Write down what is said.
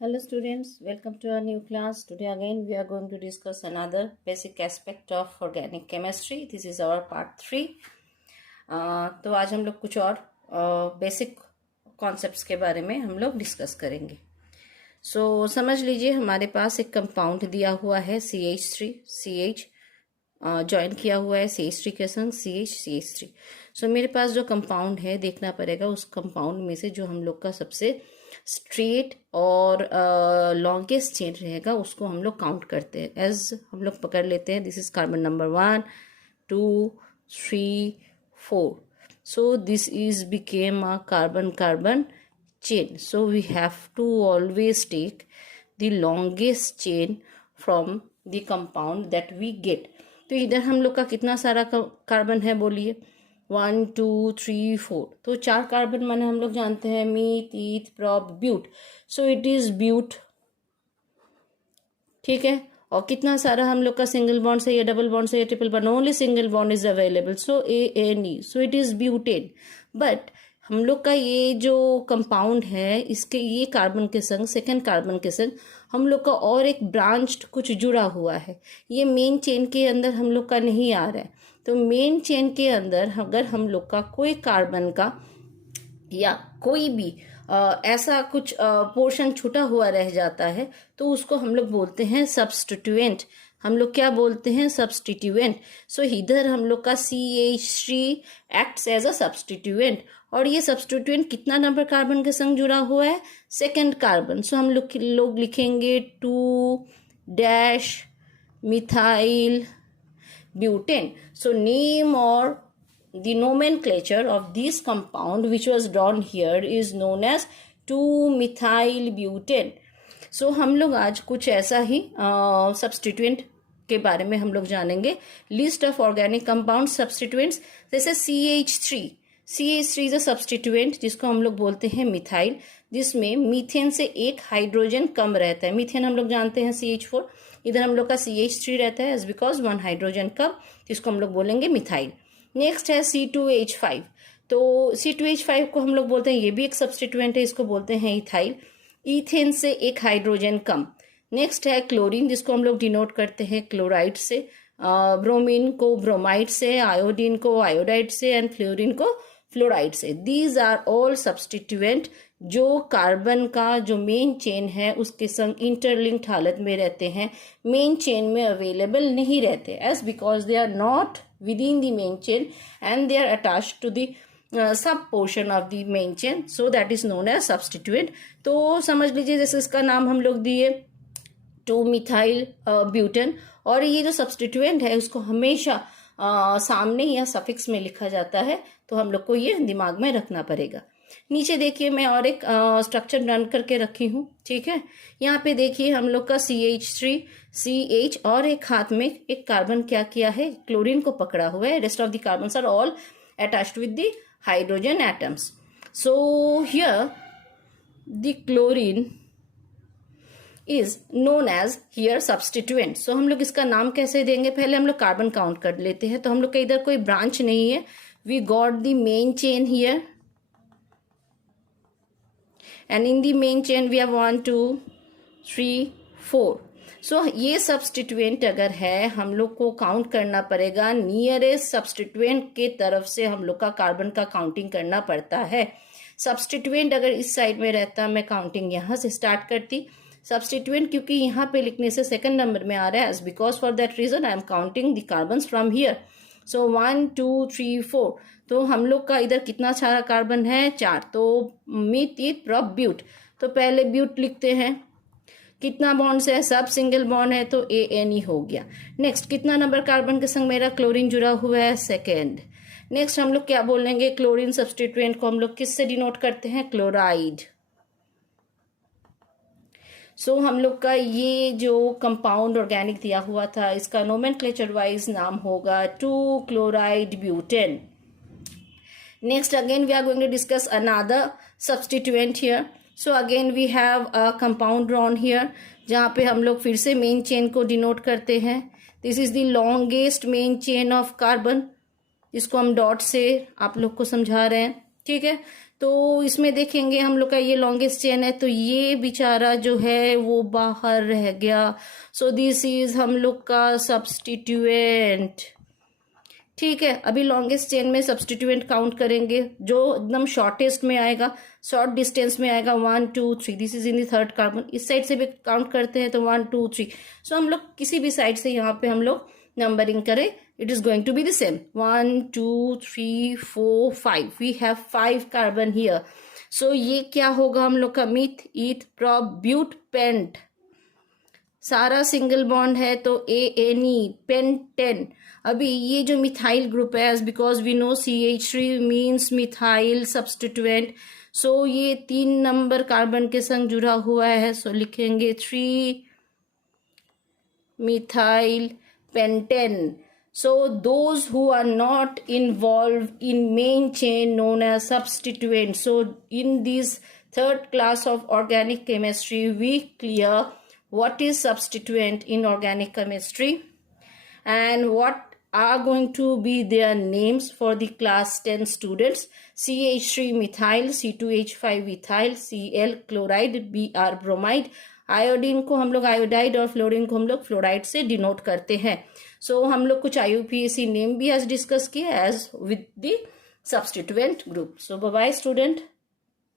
Hello students, welcome to our new class. Today again we are going to discuss another basic aspect of organic chemistry. This is our part 3. तो आज हम लोग कुछ और basic concepts के बारे में हम लोग डिस्कस करेंगे. समझ लीजिए हमारे पास एक कंपाउंड दिया हुआ है CH3, CH ज्वाइन किया हुआ है CH3 के संग CH3. मेरे पास जो कंपाउंड है देखना पड़ेगा उस कंपाउंड में से जो हम लोग का सबसे स्ट्रेट और लॉन्गेस्ट चेन रहेगा उसको हम लोग काउंट करते हैं. एज हम लोग पकड़ लेते हैं this is carbon number 1, 2, 3, 4. So this is became a carbon chain. So we have to always take the longest chain from the compound that we get. तो इधर हम लोग का कितना सारा कार्बन है बोलिए. 1, 2, 3, 4. तो 4 कार्बन माने हम लोग जानते हैं meth, eth, prop, but. So it is but. ठीक है. और कितना सारा हम लोग का सिंगल बॉन्ड से या डबल बॉन्ड से या triple bond. Only single bond is available. So ANE. So it is butane. But हम लोग का ये जो कंपाउंड है इसके ये कार्बन के संग सेकेंड कार्बन के संग हम लोग का और एक ब्रांच कुछ जुड़ा हुआ है. ये मेन चेन के अंदर हम लोग का नहीं आ रहा है. तो मेन चेन के अंदर अगर हम लोग का कोई कार्बन का या कोई भी ऐसा कुछ पोर्शन छूटा हुआ रह जाता है तो उसको हम लोग बोलते हैं सब्स्टिट्यूएंट. हम लोग क्या बोलते हैं? सब्स्टिट्यूएंट. सो इधर हम लोग का CH3 acts as a substituent. और ये सब्स्टिट्यूएंट कितना नंबर कार्बन के संग जुड़ा हुआ है? Second carbon. सो हम लोग लिखेंगे 2- methyl butane. So name or the nomenclature of this compound which was drawn here is known as 2-methyl butane. So हम लोग आज कुछ ऐसा ही सब्स्टिट्यूएंट के बारे में हम लोग जानेंगे. List of organic compound substituents जैसे CH3. CH3 is a substituent जिसको हम लोग बोलते हैं मिथाइल, जिसमें मीथेन से एक हाइड्रोजन कम रहता है. मीथेन हम लोग जानते हैं CH4. इधर हम लोग का CH3 रहता है बिकॉज 1 हाइड्रोजन कम, जिसको हम लोग बोलेंगे मिथाइल. नेक्स्ट है C2H5. तो C2H5 को हम लोग बोलते हैं ये भी एक सब्स्टिट्यूएंट है, इसको बोलते हैं इथाइल. ईथेन से एक हाइड्रोजन कम. नेक्स्ट है क्लोरीन जिसको हम लोग डिनोट करते हैं क्लोराइड से, ब्रोमीन को ब्रोमाइड से, आयोडीन को आयोडाइड से एंड फ्लोरीन को फ्लोराइड से. दीज आर ऑल सब्स्टिट्यूएंट जो कार्बन का जो मेन चेन है उसके संग इंटरलिंक्ड हालत में रहते हैं, मेन चेन में अवेलेबल नहीं रहते as because they are not within the main chain and they are attached to the sub portion of the main chain. So that is known as substituent. तो समझ लीजिए जैसे इसका नाम हम लोग दिए 2-methyl butane. और ये जो सब्स्टिट्यूएंट है उसको हमेशा सामने या सफिक्स में लिखा जाता है, तो हम लोग को ये दिमाग में रखना पड़ेगा. नीचे देखिए मैं और एक स्ट्रक्चर रन करके रखी हूँ. ठीक है. यहाँ पे देखिए हम लोग का CH3 CH और एक हाथ में एक कार्बन क्या किया है? क्लोरीन को पकड़ा हुआ है. Rest of the carbons are all attached with the hydrogen atoms. So here the chlorine is known as here substituent. So हम लोग इसका नाम कैसे देंगे? पहले हम लोग कार्बन काउंट कर लेते हैं. तो हम लोग का इधर कोई ब्रांच नहीं है. We got the main chain here and in the main chain we have 1, 2, 3, 4. So ये सब्स्टिट्यूएंट अगर है हम लोग को काउंट करना पड़ेगा नियरेस्ट सब्स्टिट्यूएंट के तरफ से हम लोग का कार्बन का काउंटिंग करना पड़ता है. सब्स्टिट्यूएंट अगर इस साइड में रहता मैं काउंटिंग यहाँ से स्टार्ट करती. सब्स्टिट्यूएंट क्योंकि यहाँ पे लिखने से सेकंड नंबर में आ रहा है, because for that reason I am counting the carbons from here. So 1, 2, 3, 4. तो हम लोग का इधर कितना सारा कार्बन है? 4. तो मीथ, ईथ, प्रोप, ब्यूट. तो पहले ब्यूट लिखते हैं. कितना बॉन्ड्स है? सब सिंगल बॉन्ड है तो ANE हो गया. नेक्स्ट कितना नंबर कार्बन के संग मेरा क्लोरीन जुड़ा हुआ है? सेकेंड. नेक्स्ट हम लोग क्या बोलेंगे? क्लोरीन सब्स्टिट्यूएंट को हम लोग किससे डिनोट करते हैं? क्लोराइड. सो हम लोग का ये जो कंपाउंड ऑर्गेनिक दिया हुआ था इसका नोमेनक्लेचर वाइज नाम होगा 2-chloride butane. Next again we are going to discuss another substituent here. So again we have a compound drawn here जहाँ पे हम लोग फिर से मेन चेन को डिनोट करते हैं. This is the longest main chain of carbon जिसको हम डॉट से आप लोग को समझा रहे हैं. ठीक है. तो इसमें देखेंगे हम लोग का ये लॉन्गेस्ट चेन है, तो ये बेचारा जो है वो बाहर रह गया। सो दिस इज हम लोग का सब्स्टिट्यूएंट। ठीक है, अभी लॉन्गेस्ट चेन में सब्स्टिट्यूएंट काउंट करेंगे, जो एकदम शॉर्टेस्ट में आएगा, शॉर्ट डिस्टेंस में आएगा 1 2 3। This is in the third carbon. इस साइड से भी काउंट करते हैं तो 1 2 3। सो हम लोग किसी भी साइड से यहाँ पे हम लोग नंबरिंग करें, it is going to be the same. 1 2 3 4 5। We have 5 carbon here. So ये क्या होगा हम लोग का? Meth eth prop but pent. सारा सिंगल बॉन्ड है तो ANE पेंटेन। अभी ये जो मिथाइल ग्रुप है, as because we know CH3 means methyl substituent, so ये 3 नंबर कार्बन के संग जुड़ा हुआ है। सो लिखेंगे 3 methyl pentane. So those who are not involved in main chain known as substituents. So in this third class of organic chemistry, we clear what is substituent in organic chemistry and what are going to be their names for the class 10 students. CH3 methyl, C2H5 ethyl, Cl chloride, Br bromide. Iodine को हम लोग iodide और fluorine को हम लोग fluoride से denote करते हैं. सो हम लोग कुछ IUPAC नेम भी आज डिस्कस किए as with the substituent group. So bye bye student.